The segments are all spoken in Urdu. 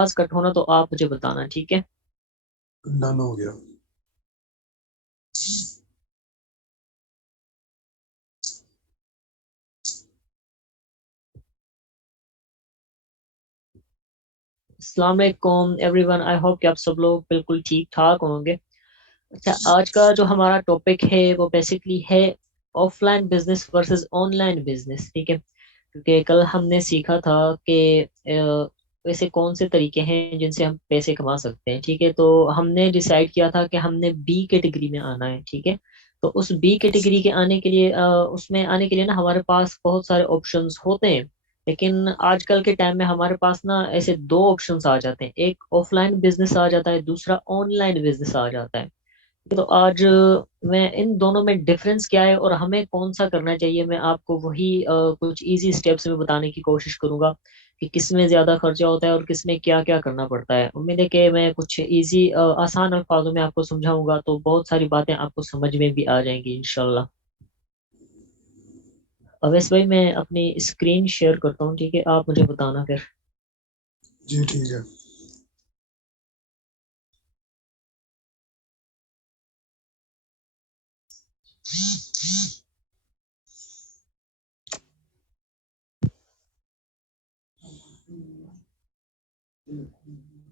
آواز کٹ ہونا تو آپ مجھے بتانا، ٹھیک ہے؟ ڈن ہو گیا. السلام علیکم ایوری ون، آئی ہوپ کہ آپ سب لوگ بالکل ٹھیک ٹھاک ہوں گے. اچھا، آج کا جو ہمارا ٹاپک ہے وہ بیسکلی ہے offline business versus online business, ٹھیک ہے؟ کیونکہ کل ہم نے سیکھا تھا کہ ویسے کون سے طریقے ہیں جن سے ہم پیسے کما سکتے ہیں، ٹھیک ہے؟ تو ہم نے ڈیسائیڈ کیا تھا کہ ہم نے بی کیٹیگری میں آنا ہے، ٹھیک ہے؟ تو اس بی کیٹیگری کے آنے کے لیے اس میں آنے کے لیے نا ہمارے پاس بہت سارے آپشنس ہوتے ہیں. لیکن آج کل کے ٹائم میں ہمارے پاس نا ایسے دو آپشنس آ جاتے ہیں، ایک آف لائن بزنس آ جاتا ہے، دوسرا آن لائن بزنس آ جاتا ہے. تو آج میں ان دونوں میں ڈفرینس کیا ہے اور ہمیں کون سا کرنا چاہیے، میں آپ کو وہی کچھ ایزی سٹیپس میں بتانے کی کوشش کروں گا کہ کس میں زیادہ خرچہ ہوتا ہے اور کس میں کیا کیا کرنا پڑتا ہے. امید ہے کہ میں کچھ ایزی آسان الفاظوں میں آپ کو سمجھاؤں گا تو بہت ساری باتیں آپ کو سمجھ میں بھی آ جائیں گی انشاءاللہ. اویس بھائی میں اپنی اسکرین شیئر کرتا ہوں، ٹھیک ہے؟ آپ مجھے بتانا پھر. جی ٹھیک ہے.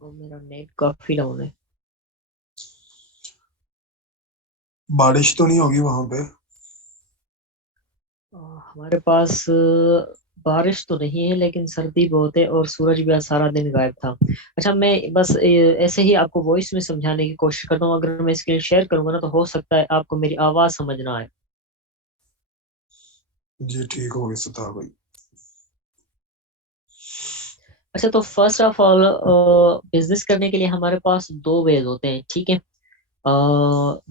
میرا نیٹ کافی ڈاؤن ہے. بارش تو نہیں ہوگی وہاں پہ؟ ہمارے پاس بارش تو نہیں ہے لیکن سردی بہت ہے اور سورج بھی آج سارا دن غائب تھا. اچھا، میں بس ایسے ہی آپ کو وائس میں سمجھانے کی کوشش کرتا ہوں. اگر میں اسکرین شیئر کروں گا نا تو ہو سکتا ہے آپ کو میری آواز سمجھ نہ آئے. جی ٹھیک ہوگی ستا بھائی. اچھا، تو فرسٹ آف آل بزنس کرنے کے لیے ہمارے پاس دو ویز ہوتے ہیں، ٹھیک ہے؟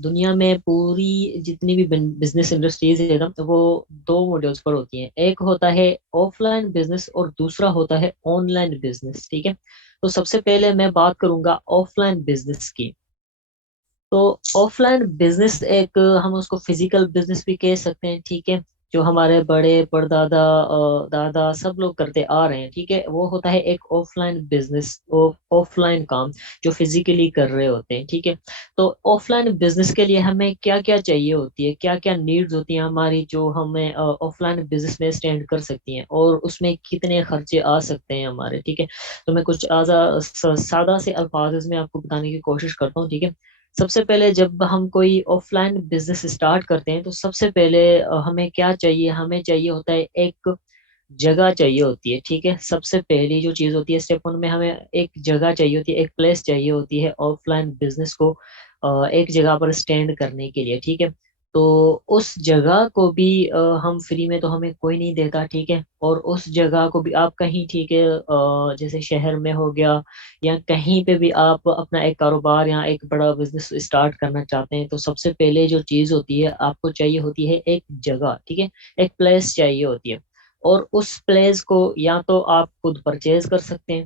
دنیا میں پوری جتنی بھی بزنس انڈسٹریز ہے نا وہ دو ماڈلس پر ہوتی ہیں. ایک ہوتا ہے آف لائن بزنس اور دوسرا ہوتا ہے آن لائن بزنس، ٹھیک ہے؟ تو سب سے پہلے میں بات کروں گا آف لائن بزنس کی. تو آف لائن بزنس ایک ہم اس کو فزیکل بزنس بھی کہہ سکتے ہیں، ٹھیک ہے؟ جو ہمارے بڑے پردادا دادا سب لوگ کرتے آ رہے ہیں، ٹھیک ہے؟ وہ ہوتا ہے ایک offline business, offline کام جو فزیکلی کر رہے ہوتے ہیں، ٹھیک ہے؟ تو آف لائن بزنس کے لیے ہمیں کیا کیا چاہیے ہوتی ہے، کیا کیا نیڈز ہوتی ہیں ہماری جو ہمیں آف لائن بزنس میں اسٹینڈ کر سکتی ہیں اور اس میں کتنے خرچے آ سکتے ہیں ہمارے، ٹھیک ہے؟ تو میں کچھ سادہ سے الفاظ میں آپ کو بتانے کی کوشش کرتا ہوں، ٹھیک ہے؟ سب سے پہلے جب ہم کوئی آف لائن بزنس اسٹارٹ کرتے ہیں تو سب سے پہلے ہمیں کیا چاہیے، ہمیں چاہیے ہوتا ہے ایک جگہ چاہیے ہوتی ہے، ٹھیک ہے؟ سب سے پہلی جو چیز ہوتی ہے اسٹیپ ون میں ہمیں ایک جگہ چاہیے ہوتی ہے، ایک پلیس چاہیے ہوتی ہے آف لائن بزنس کو ایک جگہ پر اسٹینڈ کرنے کے لیے، ٹھیک ہے؟ تو اس جگہ کو بھی ہم فری میں تو ہمیں کوئی نہیں دیتا، ٹھیک ہے؟ اور اس جگہ کو بھی آپ کہیں، ٹھیک ہے، جیسے شہر میں ہو گیا یا کہیں پہ بھی آپ اپنا ایک کاروبار یا ایک بڑا بزنس اسٹارٹ کرنا چاہتے ہیں تو سب سے پہلے جو چیز ہوتی ہے آپ کو چاہیے ہوتی ہے ایک جگہ، ٹھیک ہے؟ ایک پلیس چاہیے ہوتی ہے. اور اس پلیس کو یا تو آپ خود پرچیز کر سکتے ہیں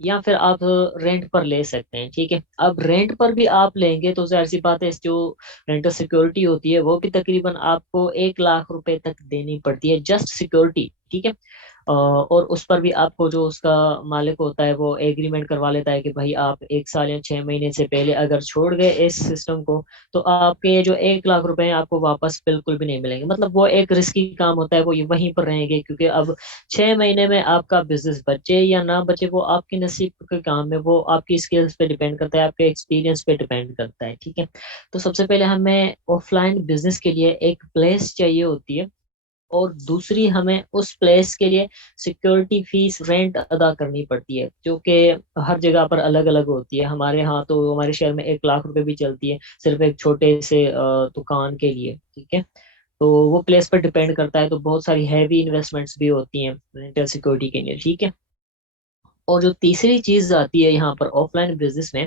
یا پھر آپ رینٹ پر لے سکتے ہیں، ٹھیک ہے؟ اب رینٹ پر بھی آپ لیں گے تو ظاہر سی بات ہے جو رینٹل سیکورٹی ہوتی ہے وہ بھی تقریباً آپ کو 1 لاکھ روپے تک دینی پڑتی ہے، جسٹ سیکورٹی، ٹھیک ہے؟ اور اس پر بھی آپ کو جو اس کا مالک ہوتا ہے وہ ایگریمنٹ کروا لیتا ہے کہ بھائی آپ 1 سال یا 6 مہینے سے پہلے اگر چھوڑ گئے اس سسٹم کو تو آپ کے جو 1 لاکھ روپے ہیں آپ کو واپس بالکل بھی نہیں ملیں گے. مطلب وہ ایک رسکی کام ہوتا ہے، وہ وہیں پر رہیں گے کیونکہ اب 6 مہینے میں آپ کا بزنس بچے یا نہ بچے وہ آپ کی نصیب کے کام ہے، وہ آپ کی اسکلز پہ ڈیپینڈ کرتا ہے، آپ کے ایکسپیرینس پہ ڈیپینڈ کرتا ہے، ٹھیک ہے؟ تو سب سے پہلے ہمیں آف لائن بزنس کے لیے ایک پلیس چاہیے ہوتی ہے اور دوسری ہمیں اس پلیس کے لیے سیکورٹی فیس رینٹ ادا کرنی پڑتی ہے جو کہ ہر جگہ پر الگ الگ ہوتی ہے. ہمارے ہاں تو ہمارے شہر میں 1 لاکھ روپے بھی چلتی ہے صرف ایک چھوٹے سے دکان کے لیے، ٹھیک ہے؟ تو وہ پلیس پر ڈیپینڈ کرتا ہے، تو بہت ساری ہیوی انویسٹمنٹس بھی ہوتی ہیں رینٹل سیکورٹی کے لیے، ٹھیک ہے؟ اور جو تیسری چیز آتی ہے یہاں پر آف لائن بزنس میں،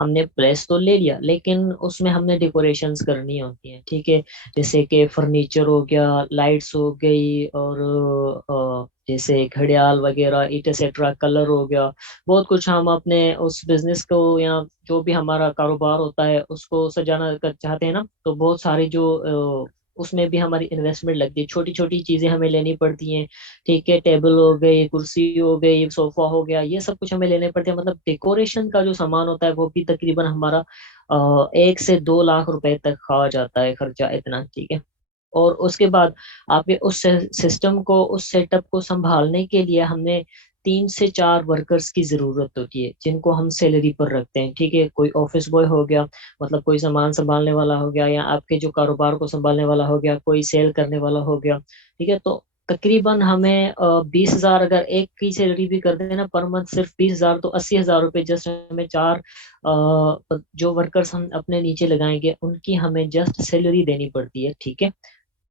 ہم نے پلیس تو لے لیا لیکن اس میں ہم نے ڈیکوریشنز کرنی ہوتی ہیں، ٹھیک ہے؟ جیسے کہ فرنیچر ہو گیا، لائٹس ہو گئی، اور جیسے گھڑیال وغیرہ ایٹسٹرا، کلر ہو گیا، بہت کچھ. ہم اپنے اس بزنس کو یا جو بھی ہمارا کاروبار ہوتا ہے اس کو سجانا چاہتے ہیں نا تو بہت ساری جو اس میں بھی ہماری انویسٹمنٹ لگتی ہے, چھوٹی چھوٹی چیزیں ہمیں لینی پڑتی ہیں, ٹھیک ہے, ٹیبل ہو گئی, کرسی ہو گئی, صوفہ ہو گیا, یہ سب کچھ ہمیں لینے پڑتے ہیں. مطلب ڈیکوریشن کا جو سامان ہوتا ہے وہ بھی تقریباً ہمارا 1 سے 2 لاکھ روپے تک کھا جاتا ہے خرچہ اتنا, ٹھیک ہے. اور اس کے بعد آپ کے اس سسٹم کو, اس سیٹ اپ کو سنبھالنے کے لیے ہم نے 3 سے 4 ورکرز کی ضرورت ہوتی ہے, جن کو ہم سیلری پر رکھتے ہیں, ٹھیک ہے. کوئی آفس بوائے ہو گیا, مطلب کوئی سامان سنبھالنے والا ہو گیا, یا آپ کے جو کاروبار کو سنبھالنے والا ہو گیا, کوئی سیل کرنے والا ہو گیا, ٹھیک ہے. تو تقریباً ہمیں 20,000 اگر ایک کی سیلری بھی کر دیں نا پر منتھ, صرف 20,000 تو 80,000 روپے جسٹ ہمیں 4 جو ورکرز ہم اپنے نیچے لگائیں گے ان کی ہمیں جسٹ سیلری دینی پڑتی ہے, ٹھیک ہے.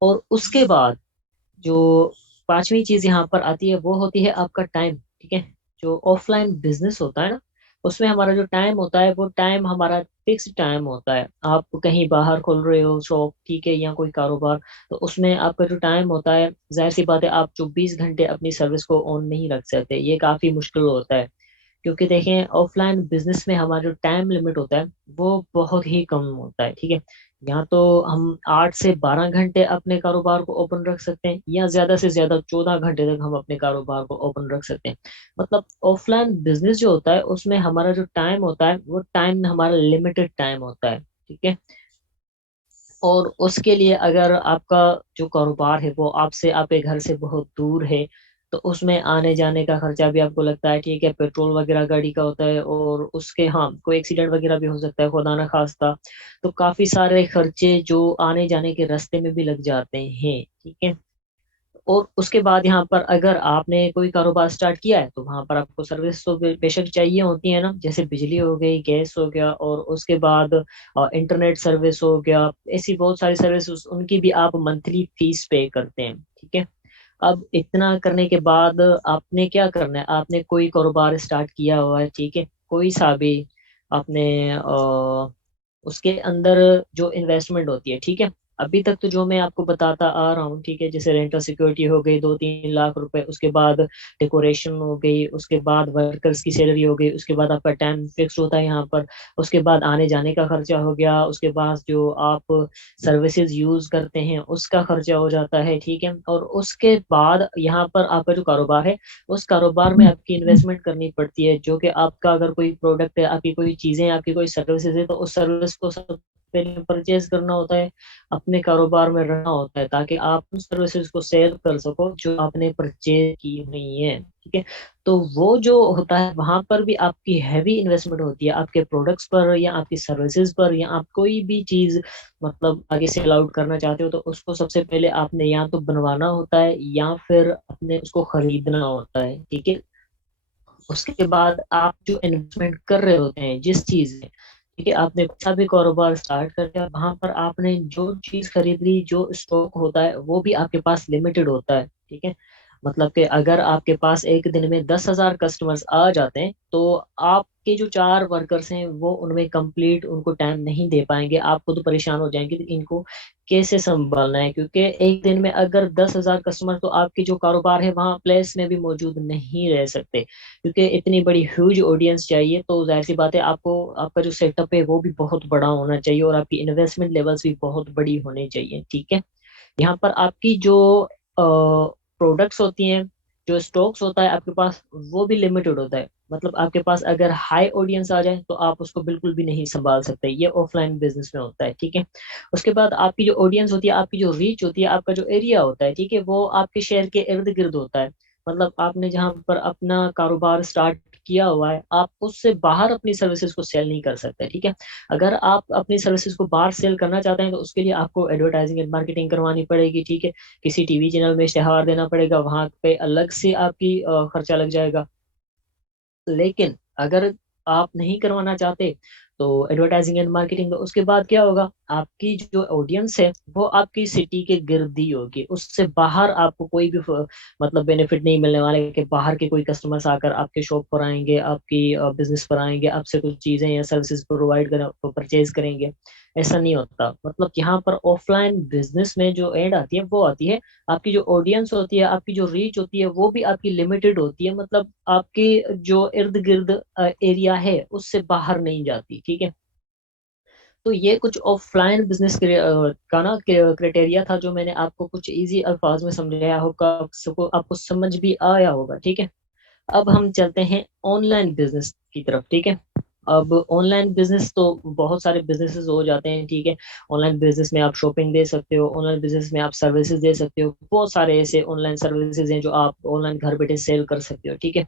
اور اس کے بعد جو 5ویں چیز یہاں پر آتی ہے وہ ہوتی ہے آپ کا ٹائم, ٹھیک ہے. جو آف لائن بزنس ہوتا ہے نا, اس میں ہمارا جو ٹائم ہوتا ہے وہ ٹائم ہمارا فکس ٹائم ہوتا ہے. آپ کہیں باہر کھول رہے ہو شاپ, ٹھیک ہے, یا کوئی کاروبار, تو اس میں آپ کا جو ٹائم ہوتا ہے, ظاہر سی بات ہے آپ 24 گھنٹے اپنی سروس کو آن نہیں رکھ سکتے, یہ کافی مشکل ہوتا ہے. کیونکہ دیکھیں آف لائن بزنس میں ہمارا جو ٹائم لمٹ ہوتا ہے وہ بہت ہی کم ہوتا ہے, ٹھیک ہے. یہاں تو ہم 8 سے 12 گھنٹے اپنے کاروبار کو اوپن رکھ سکتے ہیں, یا زیادہ سے زیادہ 14 گھنٹے تک ہم اپنے کاروبار کو اوپن رکھ سکتے ہیں. مطلب آف لائن بزنس جو ہوتا ہے اس میں ہمارا جو ٹائم ہوتا ہے وہ ٹائم ہمارا لمیٹڈ ٹائم ہوتا ہے, ٹھیک ہے. اور اس کے لیے اگر آپ کا جو کاروبار ہے وہ آپ کے گھر سے بہت دور ہے, تو اس میں آنے جانے کا خرچہ بھی آپ کو لگتا ہے, ٹھیک ہے. پیٹرول وغیرہ گاڑی کا ہوتا ہے, اور اس کے ہاں کوئی ایکسیڈنٹ وغیرہ بھی ہو سکتا ہے خدا نہ خواستہ, تو کافی سارے خرچے جو آنے جانے کے راستے میں بھی لگ جاتے ہیں, ٹھیک ہے. اور اس کے بعد یہاں پر اگر آپ نے کوئی کاروبار سٹارٹ کیا ہے تو وہاں پر آپ کو سروس تو بے شک چاہیے ہوتی ہے نا, جیسے بجلی ہو گئی, گیس ہو گیا, اور اس کے بعد انٹرنیٹ سروس ہو گیا, ایسی بہت ساری سروس, ان کی بھی آپ منتھلی فیس پے کرتے ہیں, ٹھیک ہے. اب اتنا کرنے کے بعد آپ نے کیا کرنا ہے, آپ نے کوئی کاروبار اسٹارٹ کیا ہوا ہے, ٹھیک ہے, کوئی سا بھی آپ نے اس کے اندر جو انویسٹمنٹ ہوتی ہے, ٹھیک ہے. ابھی تک تو جو میں آپ کو بتاتا آ رہا ہوں, ٹھیک ہے, جیسے رینٹل سیکورٹی ہو گئی 2-3 لاکھ روپے, اس کے بعد ڈیکوریشن ہو گئی, اس کے بعد ورکرز کی سیلری ہو گئی, اس کے بعد آپ کا ٹائم فکس ہوتا ہے یہاں پر, اس کے بعد آنے جانے کا خرچہ ہو گیا, اس کے بعد جو آپ سروسز یوز کرتے ہیں اس کا خرچہ ہو جاتا ہے, ٹھیک ہے. اور اس کے بعد یہاں پر آپ کا جو کاروبار ہے اس کاروبار میں آپ کی انویسٹمنٹ کرنی پڑتی ہے, جو کہ آپ کا اگر کوئی پروڈکٹ ہے, آپ کی کوئی چیزیں, آپ کی کوئی سروسز ہے, تو اس سروس کو سب پہلے پرچیز کرنا ہوتا ہے, اپنے کاروبار میں رہنا ہوتا ہے, تاکہ آپ ان سروسز کو سیل کر سکو جو آپ نے پرچیز کی ہوئی ہیں, ٹھیک ہے. تو وہ جو ہوتا ہے وہاں پر بھی آپ کی ہیوی انویسٹمنٹ ہوتی ہے, آپ کے پروڈکٹس پر یا آپ کی سروسز پر, یا آپ کوئی بھی چیز مطلب آگے سیل آؤٹ کرنا چاہتے ہو, تو اس کو سب سے پہلے آپ نے یا تو بنوانا ہوتا ہے یا پھر آپ نے اس کو خریدنا ہوتا ہے, ٹھیک ہے. اس کے بعد آپ جو انویسٹمنٹ کر رہے ہوتے ہیں جس چیز میں, ٹھیک ہے, آپ نے اچھا بھی کاروبار اسٹارٹ کر دیا, وہاں پر آپ نے جو چیز خرید لی, جو اسٹاک ہوتا ہے وہ بھی آپ کے پاس لمیٹڈ ہوتا ہے, ٹھیک ہے. مطلب کہ اگر آپ کے پاس ایک دن میں 10,000 کسٹمرز آ جاتے ہیں تو آپ کے جو 4 ورکرز ہیں وہ ان میں کمپلیٹ ان کو ٹائم نہیں دے پائیں گے, آپ خود پریشان ہو جائیں گے ان کو کیسے سنبھالنا ہے, کیونکہ ایک دن میں اگر 10,000 کسٹمر, تو آپ کی جو کاروبار ہے وہاں پلیس میں بھی موجود نہیں رہ سکتے, کیونکہ اتنی بڑی ہیوج آڈینس چاہیے. تو ظاہر سی بات ہے آپ کو آپ کا جو سیٹ اپ ہے وہ بھی بہت بڑا ہونا چاہیے, اور آپ کی انویسٹمنٹ لیولس بھی بہت بڑی ہونی چاہیے, ٹھیک ہے. یہاں پر آپ کی جو پروڈکٹس ہوتی ہیں, جو اسٹاکس ہوتا ہے آپ کے پاس, وہ بھی لمیٹڈ ہوتا ہے. مطلب آپ کے پاس اگر ہائی آڈینس آ جائے تو آپ اس کو بالکل بھی نہیں سنبھال سکتے, یہ آف لائن بزنس میں ہوتا ہے, ٹھیک ہے. اس کے بعد آپ کی جو آڈینس ہوتی ہے, آپ کی جو ریچ ہوتی ہے, آپ کا جو ایریا ہوتا ہے, ٹھیک ہے, وہ آپ کے شہر کے ارد گرد ہوتا ہے. مطلب آپ نے جہاں پر اپنا کاروبار اسٹارٹ کیا ہوا ہے, آپ اس سے باہر اپنی سروسز کو سیل نہیں کر سکتے, ٹھیک ہے. اگر آپ اپنی سروسز کو باہر سیل کرنا چاہتے ہیں تو اس کے لیے آپ کو ایڈورٹائزنگ اینڈ مارکیٹنگ کروانی پڑے گی, ٹھیک ہے. کسی ٹی وی چینل میں اشتہار دینا پڑے گا, وہاں پہ الگ سے آپ کی خرچہ لگ جائے گا. لیکن اگر آپ نہیں کروانا چاہتے تو ایڈورٹائزنگ اینڈ مارکیٹنگ, اس کے بعد کیا ہوگا, آپ کی جو آڈینس ہے وہ آپ کی سٹی کے گرد ہی ہوگی, اس سے باہر آپ کو کوئی بھی مطلب بینیفٹ نہیں ملنے والے کہ باہر کے کوئی کسٹمرس آ کر آپ کے شاپ پر آئیں گے, آپ کی بزنس پر آئیں گے, آپ سے کچھ چیزیں یا سروسز پرووائڈ پرچیز کریں گے. ایسا نہیں ہوتا. مطلب یہاں پر آف لائن بزنس میں جو ایڈ آتی ہے وہ آتی ہے, آپ کی جو آڈینس ہوتی ہے, آپ کی جو ریچ ہوتی ہے وہ بھی آپ کی لمیٹڈ ہوتی ہے, مطلب آپ کی جو ارد گرد ایریا ہے اس سے باہر نہیں جاتی, ٹھیک ہے. تو یہ کچھ آف لائن بزنس کا نا کرائٹیریا تھا جو میں نے آپ کو کچھ ایزی الفاظ میں سمجھایا ہوگا، آپ کو سمجھ بھی آیا ہوگا، ٹھیک ہے۔ اب ہم چلتے ہیں آن لائن بزنس کی طرف، ٹھیک ہے۔ اب آن لائن بزنس تو بہت سارے بزنسز ہو جاتے ہیں، ٹھیک ہے۔ آن لائن بزنس میں آپ شاپنگ دے سکتے ہو، آن لائن بزنس میں آپ سروسز دے سکتے ہو، بہت سارے ایسے آن لائن سروسز ہیں جو آپ آن لائن گھر بیٹھے سیل کر سکتے ہو، ٹھیک ہے۔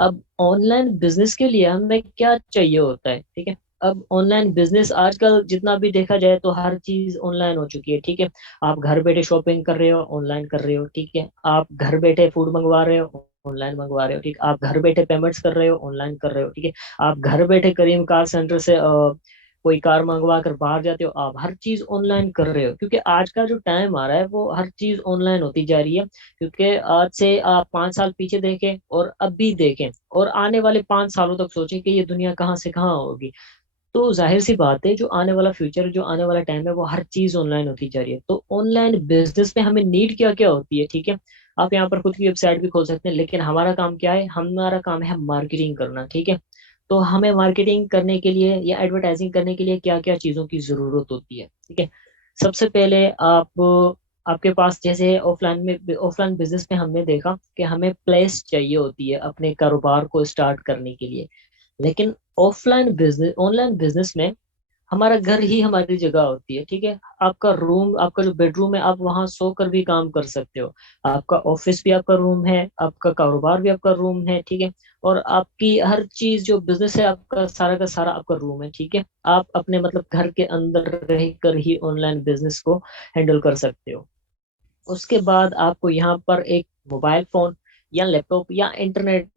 اب آن لائن بزنس کے لیے ہمیں کیا چاہیے ہوتا ہے، ٹھیک ہے۔ اب آن لائن بزنس آج کل جتنا بھی دیکھا جائے تو ہر چیز آن لائن ہو چکی ہے، ٹھیک ہے۔ آپ گھر بیٹھے شاپنگ کر رہے ہو، آن لائن کر رہے ہو، ٹھیک ہے۔ آپ گھر بیٹھے فوڈ منگوا رہے ہو، آن لائن منگوا رہے ہو، ٹھیک۔ آپ گھر بیٹھے پیمنٹس کر رہے ہو، آن لائن کر رہے ہو، ٹھیک ہے۔ آپ گھر بیٹھے کریم کار سینٹر سے کوئی کار منگوا کر باہر جاتے ہو، آپ ہر چیز آن لائن کر رہے ہو، کیونکہ آج کا جو ٹائم آ رہا ہے وہ ہر چیز آن لائن ہوتی جا رہی ہے۔ کیونکہ آج سے آپ 5 سال پیچھے دیکھیں اور اب بھی دیکھیں اور آنے والے 5 سالوں تک سوچیں کہ یہ دنیا کہاں سے کہاں ہوگی، تو ظاہر سی بات ہے جو آنے والا فیوچر، جو آنے والا ٹائم ہے، وہ ہر چیز آن لائن ہوتی جا رہی ہے۔ تو آن لائن بزنس میں ہمیں نیڈ کیا کیا ہوتی ہے، ٹھیک ہے۔ آپ یہاں پر خود کی ویب سائٹ بھی کھول سکتے ہیں، لیکن ہمارا کام کیا ہے، ہمارا کام ہے مارکیٹنگ کرنا، ٹھیک ہے۔ تو ہمیں مارکیٹنگ کرنے کے لیے یا ایڈورٹائزنگ کرنے کے لیے کیا کیا چیزوں کی ضرورت ہوتی ہے، ٹھیک ہے۔ سب سے پہلے آپ کے پاس جیسے آف لائن بزنس میں ہم نے دیکھا کہ ہمیں پلیس چاہیے ہوتی ہے اپنے کاروبار کو اسٹارٹ کرنے کے لیے، لیکن آن لائن بزنس میں ہمارا گھر ہی ہماری جگہ ہوتی ہے، ٹھیک ہے۔ آپ کا روم، آپ کا جو بیڈ روم ہے، آپ وہاں سو کر بھی کام کر سکتے ہو۔ آپ کا آفس بھی آپ کا روم ہے، آپ کا کاروبار بھی آپ کا روم ہے، ٹھیک ہے۔ اور آپ کی ہر چیز جو بزنس ہے آپ کا سارا آپ کا روم ہے، ٹھیک ہے۔ آپ اپنے مطلب گھر کے اندر رہ کر ہی آن لائن بزنس کو ہینڈل کر سکتے ہو۔ اس کے بعد آپ کو یہاں پر ایک موبائل فون یا لیپ ٹاپ یا انٹرنیٹ،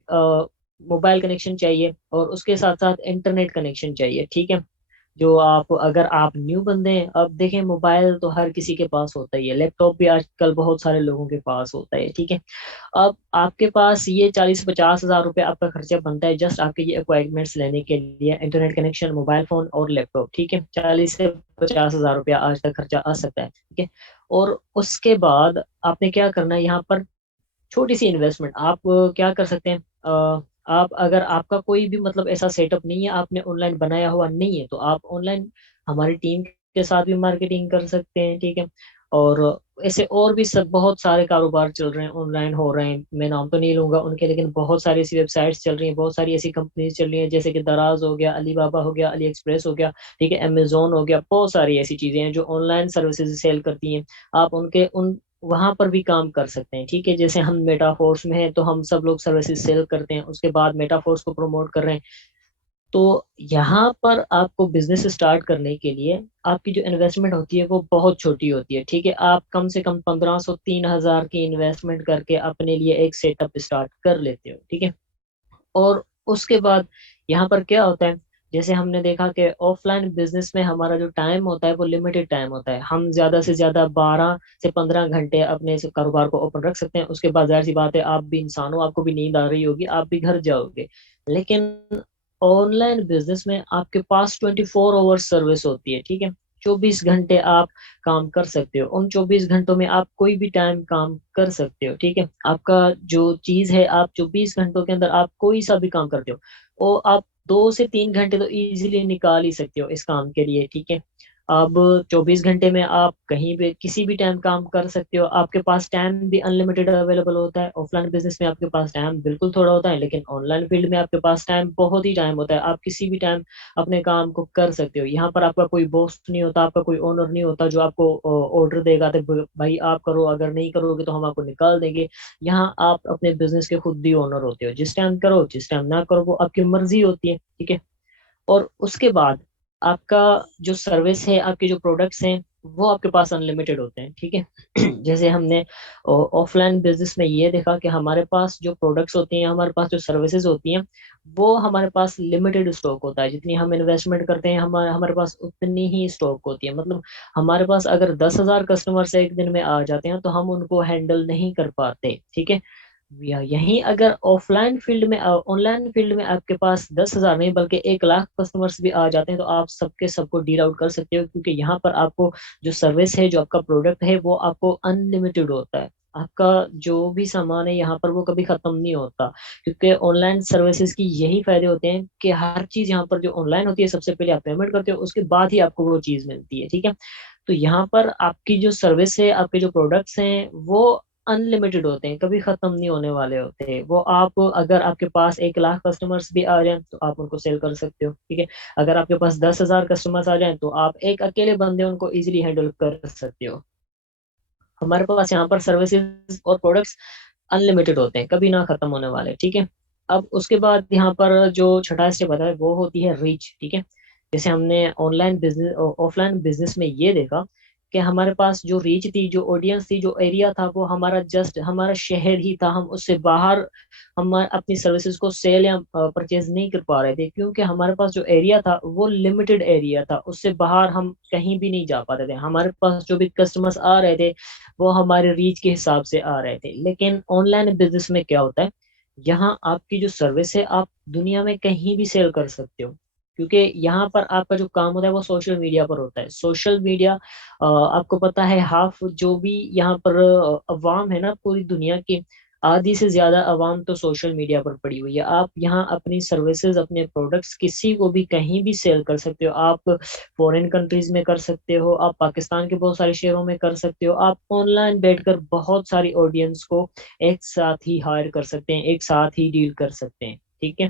موبائل کنیکشن چاہیے، اور اس کے ساتھ ساتھ انٹرنیٹ کنیکشن چاہیے، ٹھیک ہے۔ جو اگر آپ نیو بندے ہیں، اب دیکھیں موبائل تو ہر کسی کے پاس ہوتا ہی ہے، لیپ ٹاپ بھی آج کل بہت سارے لوگوں کے پاس ہوتا ہے، ٹھیک ہے۔ اب آپ کے پاس یہ 40 سے 50 ہزار روپے آپ کا خرچہ بنتا ہے جسٹ آپ کے یہ اکوائرمنٹس لینے کے لیے، انٹرنیٹ کنیکشن، موبائل فون اور لیپ ٹاپ، ٹھیک ہے۔ 40 سے 50 ہزار روپیہ آج تک خرچہ آ سکتا ہے، ٹھیک ہے۔ اور اس کے بعد آپ نے کیا کرنا ہے، یہاں پر چھوٹی سی انویسٹمنٹ آپ کیا کر سکتے ہیں، آپ اگر آپ کا کوئی بھی مطلب ایسا سیٹ اپ نہیں ہے، آپ نے آن لائن بنایا ہوا نہیں ہے، تو آپ آن لائن ہماری ٹیم کے ساتھ بھی مارکیٹنگ کر سکتے ہیں، ٹھیک ہے۔ اور ایسے اور بھی بہت سارے کاروبار چل رہے ہیں، آن لائن ہو رہے ہیں، میں نام تو نہیں لوں گا ان کے، لیکن بہت ساری ایسی ویب سائٹس چل رہی ہیں، بہت ساری ایسی کمپنیز چل رہی ہیں، جیسے کہ دراز ہو گیا، علی بابا ہو گیا، علی ایکسپریس ہو گیا، ٹھیک ہے، امیزون ہو گیا، بہت ساری ایسی چیزیں ہیں جو آن لائن سروسز سیل کرتی ہیں۔ آپ وہاں پر بھی کام کر سکتے ہیں، ٹھیک ہے۔ جیسے ہم میٹا فورس میں ہیں تو ہم سب لوگ سروسز سیل کرتے ہیں، اس کے بعد میٹا فورس کو پروموٹ کر رہے ہیں۔ تو یہاں پر آپ کو بزنس اسٹارٹ کرنے کے لیے آپ کی جو انویسٹمنٹ ہوتی ہے وہ بہت چھوٹی ہوتی ہے، ٹھیک ہے۔ آپ کم سے کم 1500 3 ہزار کی انویسٹمنٹ کر کے اپنے لیے ایک سیٹ اپ اسٹارٹ کر لیتے ہو، ٹھیک ہے۔ اور اس کے بعد یہاں پر کیا ہوتا ہے، جیسے ہم نے دیکھا کہ آف لائن بزنس میں ہمارا جو ٹائم ہوتا ہے وہ لمیٹڈ ٹائم ہوتا ہے، ہم زیادہ سے زیادہ 12 سے 15 گھنٹے اپنے اس کاروبار کو اوپن رکھ سکتے ہیں، اس کے بعد ظاہر سی بات ہے آپ بھی انسان ہو، آپ کو بھی نیند آ رہی ہوگی، آپ بھی گھر جاؤ گے۔ لیکن آن لائن بزنس میں آپ کے پاس 24 آور سروس ہوتی ہے، ٹھیک ہے۔ 24 گھنٹے آپ کام کر سکتے ہو، ان 24 گھنٹوں میں آپ کوئی بھی ٹائم کام کر سکتے ہو، ٹھیک ہے۔ آپ کا جو چیز ہے، آپ 24 گھنٹوں کے اندر آپ کوئی سا بھی کام کرتے ہو، اور آپ 2 سے 3 گھنٹے تو ایزیلی نکال ہی سکتے ہو اس کام کے لیے، ٹھیک ہے۔ اب 24 گھنٹے میں آپ کہیں بھی کسی بھی ٹائم کام کر سکتے ہو، آپ کے پاس ٹائم بھی ان لمیٹیڈ اویلیبل ہوتا ہے۔ آف لائن بزنس میں آپ کے پاس ٹائم بالکل تھوڑا ہوتا ہے، لیکن آن لائن فیلڈ میں آپ کے پاس ٹائم بہت ہی ٹائم ہوتا ہے، آپ کسی بھی ٹائم اپنے کام کو کر سکتے ہو۔ یہاں پر آپ کا کوئی باس نہیں ہوتا، آپ کا کوئی اونر نہیں ہوتا جو آپ کو آرڈر دے گا تو بھائی آپ کرو، اگر نہیں کرو گے تو ہم آپ کو نکال دیں گے۔ یہاں آپ اپنے بزنس کے خود بھی اونر ہوتے ہو، جس ٹائم کرو جس ٹائم نہ کرو وہ آپ کی مرضی ہوتی ہے، ٹھیک ہے۔ اور اس کے بعد آپ کا جو سروس ہے، آپ کے جو پروڈکٹس ہیں وہ آپ کے پاس ان لمیٹیڈ ہوتے ہیں، ٹھیک ہے۔ جیسے ہم نے آف لائن بزنس میں یہ دیکھا کہ ہمارے پاس جو پروڈکٹس ہوتی ہیں، ہمارے پاس جو سروسز ہوتی ہیں، وہ ہمارے پاس لمیٹیڈ اسٹاک ہوتا ہے، جتنی ہم انویسٹمنٹ کرتے ہیں ہمارے پاس اتنی ہی اسٹاک ہوتی ہے۔ مطلب ہمارے پاس اگر 10,000 کسٹمرس ایک دن میں آ جاتے ہیں تو ہم ان کو ہینڈل نہیں کر پاتے، ٹھیک ہے۔ یہیں اگر آف لائن فیلڈ میں آن لائن فیلڈ میں آپ کے پاس 10,000 نہیں بلکہ 1 لاکھ کسٹمرس بھی آ جاتے ہیں تو آپ سب کے سب کو ڈیل آؤٹ کر سکتے ہو، کیونکہ یہاں پر آپ کو جو سروس ہے، جو آپ کا پروڈکٹ ہے، وہ آپ کو ان لمیٹیڈ ہوتا ہے۔ آپ کا جو بھی سامان ہے یہاں پر وہ کبھی ختم نہیں ہوتا، کیونکہ آن لائن سروسز کی یہی فائدے ہوتے ہیں کہ ہر چیز یہاں پر جو آن لائن ہوتی ہے، سب سے پہلے آپ پیمنٹ کرتے ہو، اس کے بعد ہی آپ کو وہ چیز ملتی ہے، ٹھیک ہے؟ تو یہاں پر آپ کی جو سروس ہے، آپ کے جو پروڈکٹس ہیں، وہ ان لمیٹڈ ہوتے ہیں، کبھی ختم نہیں ہونے والے ہوتے ہیں وہ۔ آپ اگر آپ کے پاس 1 لاکھ کسٹمرس بھی آ جائیں تو آپ ان کو سیل کر سکتے ہو، ٹھیک ہے؟ اگر آپ کے پاس 10,000 کسٹمرس آ جائیں تو آپ ایک اکیلے بندے ان کو ایزیلی ہینڈل کر سکتے ہو۔ ہمارے پاس یہاں پر سروسز اور پروڈکٹس ان لمیٹڈ ہوتے ہیں، کبھی نہ ختم ہونے والے، ٹھیک ہے؟ اب اس کے بعد یہاں پر جو چھٹا اسٹیپ آتا ہے وہ ہوتی ہے ریچ، ٹھیک ہے؟ جیسے ہم نے on line business offline business میں یہ دیکھا کہ ہمارے پاس جو ریچ تھی، جو آڈینس تھی، جو ایریا تھا، وہ ہمارا جسٹ ہمارا شہر ہی تھا، ہم اس سے باہر ہم اپنی سروسز کو سیل یا پرچیز نہیں کر پا رہے تھے، کیونکہ ہمارے پاس جو ایریا تھا وہ لمیٹڈ ایریا تھا، اس سے باہر ہم کہیں بھی نہیں جا پاتے تھے۔ ہمارے پاس جو بھی کسٹمرس آ رہے تھے وہ ہمارے ریچ کے حساب سے آ رہے تھے۔ لیکن آن لائن بزنس میں کیا ہوتا ہے، یہاں آپ کی جو سروس ہے آپ دنیا میں کہیں بھی سیل کر سکتے ہو، کیونکہ یہاں پر آپ کا جو کام ہوتا ہے وہ سوشل میڈیا پر ہوتا ہے۔ سوشل میڈیا آپ کو پتا ہے، ہاف جو بھی یہاں پر عوام ہے نا پوری دنیا کی، آدھی سے زیادہ عوام تو سوشل میڈیا پر پڑی ہوئی ہے۔ آپ یہاں اپنی سروسز، اپنے پروڈکٹس کسی کو بھی کہیں بھی سیل کر سکتے ہو۔ آپ فورن کنٹریز میں کر سکتے ہو، آپ پاکستان کے بہت سارے شہروں میں کر سکتے ہو، آپ آن لائن بیٹھ کر بہت ساری آڈینس کو ایک ساتھ ہی ہائر کر سکتے ہیں، ایک ساتھ ہی ڈیل کر سکتے ہیں، ٹھیک ہے؟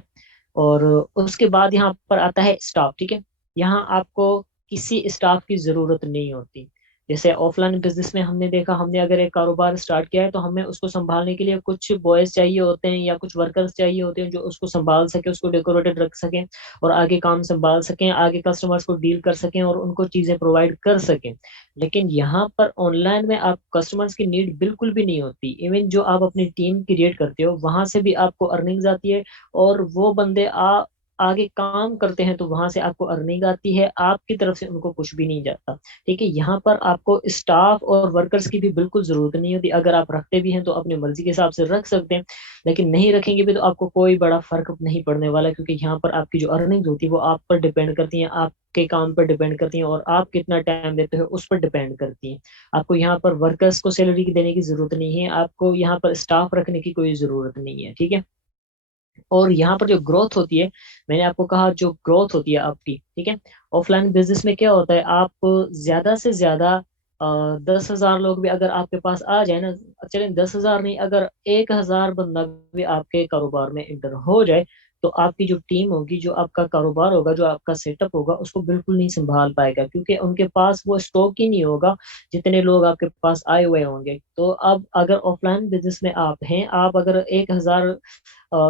اور اس کے بعد یہاں پر آتا ہے اسٹاف، ٹھیک ہے؟ یہاں آپ کو کسی اسٹاف کی ضرورت نہیں ہوتی۔ جیسے آف لائن بزنس میں ہم نے دیکھا، ہم نے اگر ایک کاروبار اسٹارٹ کیا ہے تو ہمیں اس کو سنبھالنے کے لیے کچھ بوائز چاہیے ہوتے ہیں یا کچھ ورکرز چاہیے ہوتے ہیں جو اس کو سنبھال سکیں، اس کو ڈیکوریٹڈ رکھ سکیں اور آگے کام سنبھال سکیں، آگے کسٹمرز کو ڈیل کر سکیں اور ان کو چیزیں پرووائڈ کر سکیں۔ لیکن یہاں پر آن لائن میں آپ کسٹمرز کی نیڈ بالکل بھی نہیں ہوتی، ایون جو آپ اپنی ٹیم کریٹ کرتے ہو وہاں سے بھی آپ کو ارننگز آتی ہے، اور وہ بندے آگے کام کرتے ہیں تو وہاں سے آپ کو ارننگ آتی ہے، آپ کی طرف سے ان کو کچھ بھی نہیں جاتا، ٹھیک ہے؟ یہاں پر آپ کو اسٹاف اور ورکرز کی بھی بالکل ضرورت نہیں ہوتی، اگر آپ رکھتے بھی ہیں تو اپنی مرضی کے حساب سے رکھ سکتے ہیں، لیکن نہیں رکھیں گے بھی تو آپ کو کوئی بڑا فرق نہیں پڑنے والا، کیونکہ یہاں پر آپ کی جو ارننگ ہوتی ہے وہ آپ پر ڈیپینڈ کرتی ہیں، آپ کے کام پر ڈیپینڈ کرتی ہیں، اور آپ کتنا ٹائم دیتے ہو اس پر ڈیپینڈ کرتی ہیں۔ آپ کو یہاں پر ورکرز کو سیلری دینے کی ضرورت نہیں ہے، آپ کو یہاں پر اسٹاف رکھنے کی کوئی ضرورت نہیں ہے، ٹھیک ہے؟ اور یہاں پر جو گروتھ ہوتی ہے، میں نے آپ کو کہا جو گروتھ ہوتی ہے آپ کی، ٹھیک ہے؟ آف لائن بزنس میں کیا ہوتا ہے، آپ زیادہ سے زیادہ 10,000 لوگ بھی اگر آپ کے پاس آ جائے نا، چلیں 10,000 نہیں، اگر 1,000 بندہ بھی آپ کے کاروبار میں انٹر ہو جائے تو آپ کی جو ٹیم ہوگی، جو آپ کا کاروبار ہوگا، جو آپ کا سیٹ اپ ہوگا، اس کو بالکل نہیں سنبھال پائے گا، کیونکہ ان کے پاس وہ اسٹاک ہی نہیں ہوگا جتنے لوگ آپ کے پاس آئے ہوئے ہوں گے۔ تو اب اگر آف لائن بزنس میں آپ ہیں، آپ اگر 1,000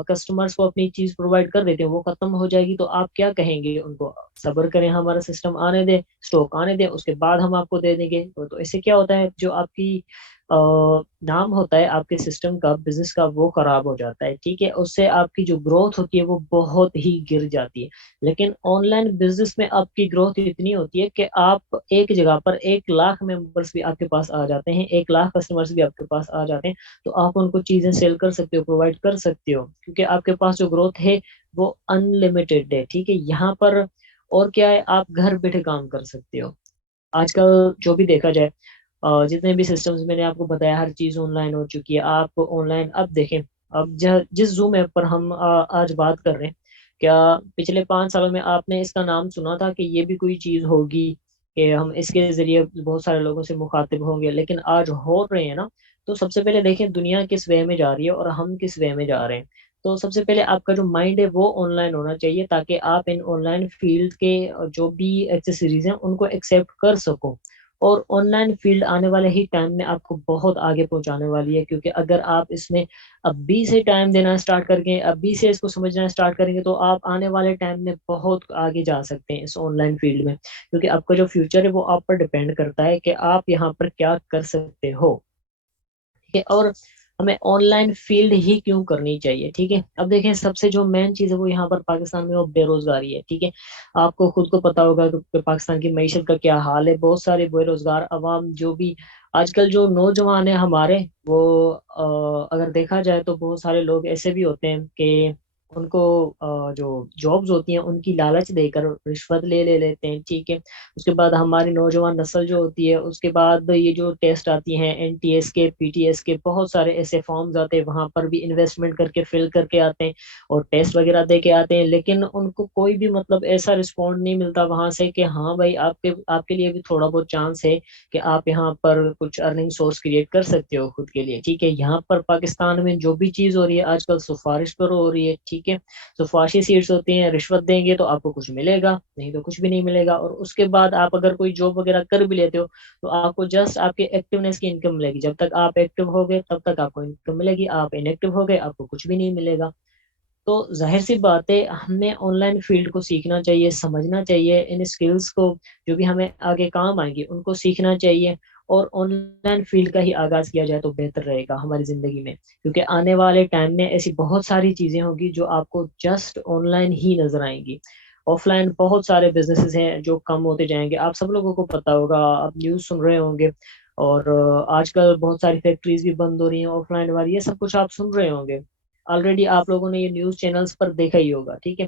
کسٹمرز کو اپنی چیز پرووائڈ کر دیتے ہیں، وہ ختم ہو جائے گی تو آپ کیا کہیں گے ان کو؟ صبر کریں، ہمارا سسٹم آنے دیں، اسٹاک آنے دیں، اس کے بعد ہم آپ کو دے دیں گے۔ تو اس سے کیا ہوتا ہے، جو آپ کی نام ہوتا ہے آپ کے سسٹم کا، بزنس کا، وہ خراب ہو جاتا ہے، ٹھیک ہے؟ اس سے آپ کی جو گروتھ ہوتی ہے وہ بہت ہی گر جاتی ہے۔ لیکن آن لائن بزنس میں آپ کی گروتھ اتنی ہوتی ہے کہ آپ ایک جگہ پر 1 لاکھ ممبرس بھی آپ کے پاس آ جاتے ہیں، 1 لاکھ کسٹمرس بھی آپ کے پاس آ جاتے ہیں، تو آپ ان کو چیزیں سیل کر سکتے ہو، پرووائڈ کر سکتے ہو، کیونکہ آپ کے پاس جو گروتھ ہے وہ ان لمیٹڈ ہے، ٹھیک ہے؟ یہاں پر اور کیا ہے، آپ گھر بیٹھے کام کر سکتے ہو۔ آج کل جو بھی دیکھا جائے، جتنے بھی سسٹمز میں نے آپ کو بتایا، ہر چیز آن لائن ہو چکی ہے۔ آپ آن لائن اب دیکھیں، اب جس زوم ایپ پر ہم آج بات کر رہے ہیں، کیا پچھلے 5 سالوں میں آپ نے اس کا نام سنا تھا کہ یہ بھی کوئی چیز ہوگی کہ ہم اس کے ذریعے بہت سارے لوگوں سے مخاطب ہوں گے؟ لیکن آج ہو رہے ہیں نا۔ تو سب سے پہلے دیکھیں دنیا کس وے میں جا رہی ہے اور ہم کس وے میں جا رہے ہیں۔ تو سب سے پہلے آپ کا جو مائنڈ ہے وہ آن لائن ہونا چاہیے، تاکہ آپ ان آن لائن فیلڈ کے جو بھی ایکسیسریز ہیں ان کو ایکسیپٹ کر سکو، اور آن لائن فیلڈ آنے والے ہی ٹائم میں آپ کو بہت آگے پہنچانے والی ہے، کیونکہ اگر آپ اس میں ابھی سے ٹائم دینا اسٹارٹ کر کے، ابھی سے اس کو سمجھنا اسٹارٹ کریں گے، تو آپ آنے والے ٹائم میں بہت آگے جا سکتے ہیں اس آن لائن فیلڈ میں، کیونکہ آپ کا جو فیوچر ہے وہ آپ پر ڈیپینڈ کرتا ہے کہ آپ یہاں پر کیا کر سکتے ہو، ٹھیک ہے؟ اور ہمیں آن لائن فیلڈ ہی کیوں کرنی چاہیے، ٹھیک ہے؟ اب دیکھیں سب سے جو مین چیز ہے وہ یہاں پر پاکستان میں وہ بے روزگاری ہے، ٹھیک ہے؟ آپ کو خود کو پتا ہوگا کہ پاکستان کی معیشت کا کیا حال ہے، بہت سارے بے روزگار عوام، جو بھی آج کل جو نوجوان ہیں ہمارے، وہ اگر دیکھا جائے تو بہت سارے لوگ ایسے بھی ہوتے ہیں کہ ان کو جو جابز ہوتی ہیں ان کی لالچ دے کر رشوت لے لیتے ہیں، ٹھیک ہے. اس کے بعد ہماری نوجوان نسل جو ہوتی ہے، اس کے بعد یہ جو ٹیسٹ آتی ہیں NTS کے PTS کے، بہت سارے ایسے فارمز آتے ہیں، وہاں پر بھی انویسٹمنٹ کر کے فل کر کے آتے ہیں اور ٹیسٹ وغیرہ دے کے آتے ہیں، لیکن ان کو کوئی بھی مطلب ایسا رسپونڈ نہیں ملتا وہاں سے کہ ہاں بھائی آپ کے لیے بھی تھوڑا بہت چانس ہے کہ آپ یہاں پر کچھ ارننگ سورس کریٹ کر سکتے ہو خود کے لیے، ٹھیک ہے. یہاں پر پاکستان میں جو بھی چیز ہو رہی ہے آج کل سفارش پر ہو رہی ہے، ٹھیک ہے. سفارشی سیٹس ہوتی ہیں، رشوت دیں گے تو آپ کو کچھ ملے گا، نہیں تو کچھ بھی نہیں ملے گا. اور اس کے بعد آپ اگر کوئی جاب وغیرہ کر بھی لیتے ہو تو آپ کو جسٹ آپ کے ایکٹیونیس کی انکم ملے گی. جب تک آپ ایکٹیو ہوگے تب تک آپ کو انکم ملے گی، آپ انیکٹیو ہو گئے آپ کو کچھ بھی نہیں ملے گا. تو ظاہر سی بات ہے ہم نے آن لائن فیلڈ کو سیکھنا چاہیے، سمجھنا چاہیے، ان اسکلس کو جو بھی ہمیں آگے کام آئیں گی ان کو سیکھنا چاہیے، اور آن لائن فیلڈ کا ہی آغاز کیا جائے تو بہتر رہے گا ہماری زندگی میں. کیونکہ آنے والے ٹائم میں ایسی بہت ساری چیزیں ہوں گی جو آپ کو جسٹ آن لائن ہی نظر آئیں گی. آف لائن بہت سارے بزنسز ہیں جو کم ہوتے جائیں گے، آپ سب لوگوں کو پتا ہوگا، آپ نیوز سن رہے ہوں گے. اور آج کل بہت ساری فیکٹریز بھی بند ہو رہی ہیں آف لائن والی، یہ سب کچھ آپ سن رہے ہوں گے آلریڈی، آپ لوگوں نے یہ نیوز چینلز پر دیکھا ہی ہوگا، ٹھیک ہے.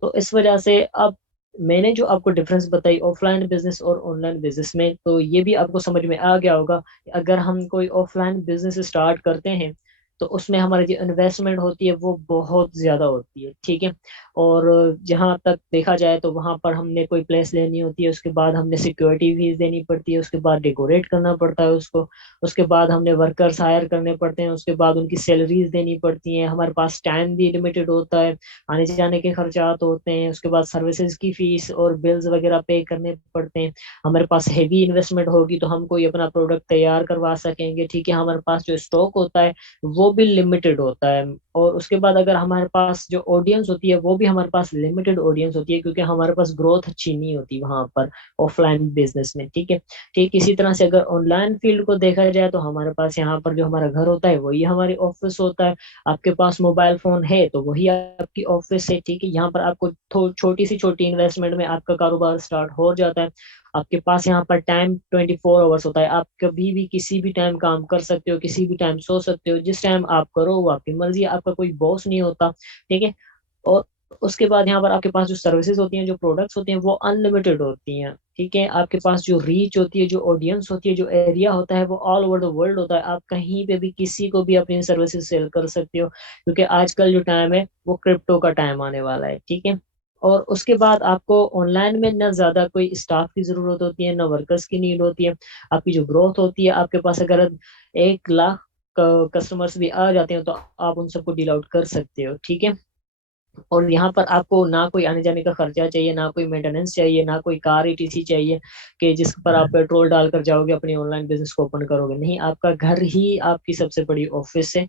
تو اس وجہ سے اب میں نے جو آپ کو ڈفرنس بتائی آف لائن بزنس اور آن لائن بزنس میں، تو یہ بھی آپ کو سمجھ میں آ گیا ہوگا کہ اگر ہم کوئی آف لائن بزنس اسٹارٹ کرتے ہیں تو اس میں ہماری جو انویسٹمنٹ ہوتی ہے وہ بہت زیادہ ہوتی ہے، ٹھیک ہے. اور جہاں تک دیکھا جائے تو وہاں پر ہم نے کوئی پلیس لینی ہوتی ہے، اس کے بعد ہم نے سیکورٹی فیس دینی پڑتی ہے، اس کے بعد ڈیکوریٹ کرنا پڑتا ہے اس کو، اس کے بعد ہم نے ورکرز ہائر کرنے پڑتے ہیں، اس کے بعد ان کی سیلریز دینی پڑتی ہیں، ہمارے پاس ٹائم بھی لمیٹڈ ہوتا ہے، آنے جانے کے خرچات ہوتے ہیں، اس کے بعد سروسز کی فیس اور بلز وغیرہ پے کرنے پڑتے ہیں. ہمارے پاس ہیوی انویسٹمنٹ ہوگی تو ہم کوئی اپنا پروڈکٹ تیار کروا سکیں گے، ٹھیک ہے. ہمارے پاس جو اسٹاک ہوتا ہے وہ بھی لمیٹڈ ہوتا ہے. اور اس کے بعد اگر ہمارے پاس جو آڈینس ہوتی ہے وہ بھی ہمارے پاس لمیٹڈ آڈینس ہوتی ہے، کیونکہ ہمارے پاس گروتھ اچھی نہیں ہوتی وہاں پر آف لائن بزنس میں، ٹھیک ہے. ٹھیک اسی طرح سے اگر آن لائن فیلڈ کو دیکھا جائے تو ہمارے پاس یہاں پر جو ہمارا گھر ہوتا ہے وہی ہماری آفس ہوتا ہے. آپ کے پاس موبائل فون ہے تو وہی آپ کی آفس ہے، ٹھیک ہے. یہاں پر آپ کو چھوٹی سی چھوٹی انویسٹمنٹ میں آپ کا کاروبار اسٹارٹ ہو جاتا ہے. آپ کے پاس یہاں پر ٹائم 24 آورس ہوتا ہے، آپ کبھی بھی کسی بھی ٹائم کام کر سکتے ہو، کسی بھی ٹائم سو سکتے ہو، جس ٹائم آپ کرو وہ آپ کی مرضی ہے، آپ کا کوئی باس نہیں ہوتا، ٹھیک ہے. اور اس کے بعد یہاں پر آپ کے پاس جو سروسز ہوتی ہیں، جو پروڈکٹس ہوتی ہیں وہ ان لمیٹیڈ ہوتی ہیں، ٹھیک ہے. آپ کے پاس جو ریچ ہوتی ہے، جو آڈینس ہوتی ہے، جو ایریا ہوتا ہے وہ آل اوور دا ورلڈ ہوتا ہے. آپ کہیں پہ بھی کسی کو بھی اپنی سروسز سیل کر سکتے ہو، کیونکہ آج کل جو ٹائم ہے وہ کرپٹو کا ٹائم آنے والا ہے، ٹھیک ہے. اور اس کے بعد آپ کو آن لائن میں نہ زیادہ کوئی اسٹاف کی ضرورت ہوتی ہے، نہ ورکرز کی نیڈ ہوتی ہے. آپ کی جو گروتھ ہوتی ہے، آپ کے پاس اگر 1 لاکھ کسٹمرس بھی آ جاتے ہیں تو آپ ان سب کو ڈیل آؤٹ کر سکتے ہو، ٹھیک ہے. اور یہاں پر آپ کو نہ کوئی آنے جانے کا خرچہ چاہیے، نہ کوئی مینٹیننس چاہیے، نہ کوئی کار ETC چاہیے کہ جس پر آپ پیٹرول ڈال کر جاؤ گے اپنی آن لائن بزنس کو اوپن کرو گے. نہیں، آپ کا گھر ہی آپ کی سب سے بڑی آفس ہے.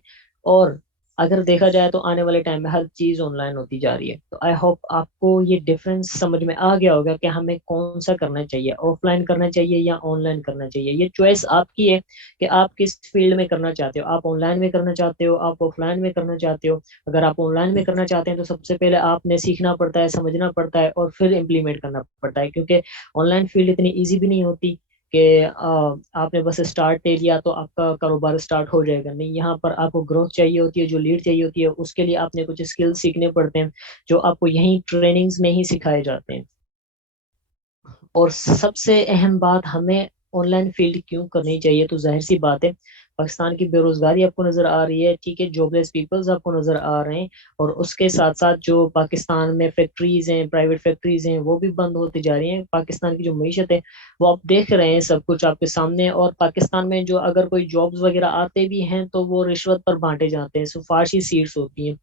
اور اگر دیکھا جائے تو آنے والے ٹائم میں ہر چیز آن لائن ہوتی جا رہی ہے. تو آئی ہوپ آپ کو یہ ڈفرنس سمجھ میں آ گیا ہوگا کہ ہمیں کون سا کرنا چاہیے، آف لائن کرنا چاہیے یا آن لائن کرنا چاہیے. یہ چوائس آپ کی ہے کہ آپ کس فیلڈ میں کرنا چاہتے ہو. آپ آن لائن میں کرنا چاہتے ہو، آپ آف لائن میں کرنا چاہتے ہو. اگر آپ آن لائن میں کرنا چاہتے ہیں تو سب سے پہلے آپ نے سیکھنا پڑتا ہے، سمجھنا پڑتا ہے اور پھر امپلیمنٹ کرنا پڑتا ہے. کیونکہ آن لائن فیلڈ اتنی ایزی بھی نہیں ہوتی کہ آپ نے بس اسٹارٹ دے دیا تو آپ کا کاروبار اسٹارٹ ہو جائے گا. نہیں، یہاں پر آپ کو گروتھ چاہیے ہوتی ہے، جو لیڈ چاہیے ہوتی ہے اس کے لیے آپ نے کچھ اسکل سیکھنے پڑتے ہیں جو آپ کو یہیں ٹریننگز میں ہی سکھائے جاتے ہیں. اور سب سے اہم بات، ہمیں آن لائن فیلڈ کیوں کرنی چاہیے؟ تو ظاہر سی بات ہے، پاکستان کی بے روزگاری آپ کو نظر آ رہی ہے، ٹھیک ہے، جاب لیس پیپلز آپ کو نظر آ رہے ہیں. اور اس کے ساتھ ساتھ جو پاکستان میں فیکٹریز ہیں، پرائیویٹ فیکٹریز ہیں، وہ بھی بند ہوتی جا رہی ہیں. پاکستان کی جو معیشت ہے وہ آپ دیکھ رہے ہیں، سب کچھ آپ کے سامنے. اور پاکستان میں جو اگر کوئی جابز وغیرہ آتے بھی ہیں تو وہ رشوت پر بانٹے جاتے ہیں، سفارشی سیٹس ہوتی ہیں.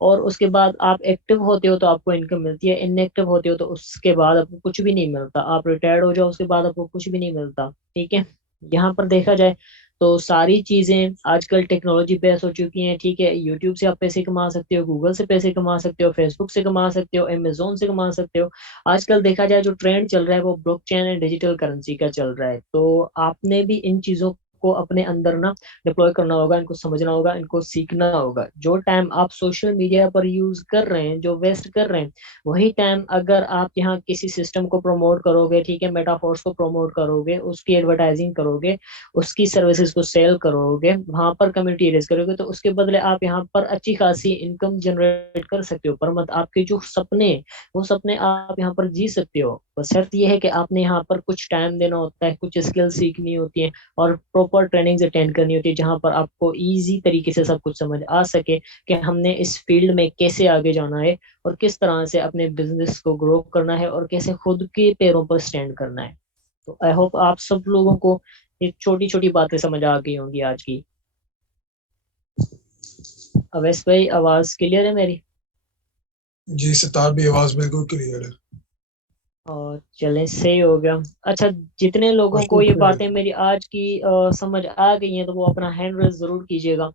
اور اس کے بعد آپ ایکٹیو ہوتے ہو تو آپ کو انکم ملتی ہے، ان ایکٹیو ہوتے ہو تو اس کے بعد آپ کو کچھ بھی نہیں ملتا. آپ ریٹائرڈ ہو جاؤ اس کے بعد آپ کو کچھ بھی نہیں ملتا، ٹھیک ہے. یہاں پر دیکھا جائے تو ساری چیزیں آج کل ٹیکنالوجی بیس ہو چکی ہیں، ٹھیک ہے. یوٹیوب سے آپ پیسے کما سکتے ہو، گوگل سے پیسے کما سکتے ہو، فیس بک سے کما سکتے ہو، امیزون سے کما سکتے ہو. آج کل دیکھا جائے جو ٹرینڈ چل رہا ہے وہ blockchain and digital currency کا چل رہا ہے. تو آپ نے بھی ان چیزوں کو اپنے اندر نا ڈپلوائے کرنا ہوگا, ان کو سمجھنا ہوگا, ان کو سیکھنا ہوگا. جو ٹائم آپ سوشل میڈیا پر یوز کر رہے ہیں, جو ویسٹ کر رہے ہیں, وہی ٹائم اگر آپ یہاں کسی سسٹم کو پروموٹ کرو گے, ٹھیک ہے, میٹافورس کو پروموٹ کرو گے, اس کی ایڈورٹائزنگ کرو گے, اس کی سروسز کو سیل کرو گے, وہاں پر کمیونٹی ریز کرو گے, تو اس کے بدلے آپ یہاں پر اچھی خاصی انکم جنریٹ کر سکتے ہو. پر مت آپ کے جو سپنے, وہ سپنے آپ یہاں پر جی سکتے ہو. بس شرط یہ ہے کہ آپ نے یہاں پر کچھ ٹائم دینا ہوتا ہے, کچھ اسکل سیکھنی ہوتی ہے, اور پراپر ٹریننگ اٹینڈ کرنی ہوتی ہے, جہاں پر آپ کو ایزی طریقے سے سب کچھ سمجھ آ سکے کہ ہم نے اس فیلڈ میں کیسے آگے جانا ہے, اور کس طرح سے اپنے بزنس کو گرو کرنا ہے, اور کیسے خود کے پیروں پر سٹینڈ کرنا ہے. تو آئی ہوپ آپ سب لوگوں کو یہ چھوٹی چھوٹی باتیں سمجھ آ گئی ہوں گی آج کی. اویس بھائی, آواز کلیئر ہے میری؟ جی ستار بھی آواز بالکل کلیئر ہے. اور چلیں, صحیح ہو گیا. اچھا, جتنے لوگوں کو یہ شکریہ. باتیں میری آج کی سمجھ آ گئی ہیں, تو وہ اپنا ہینڈ ریز ضرور کیجیے گا.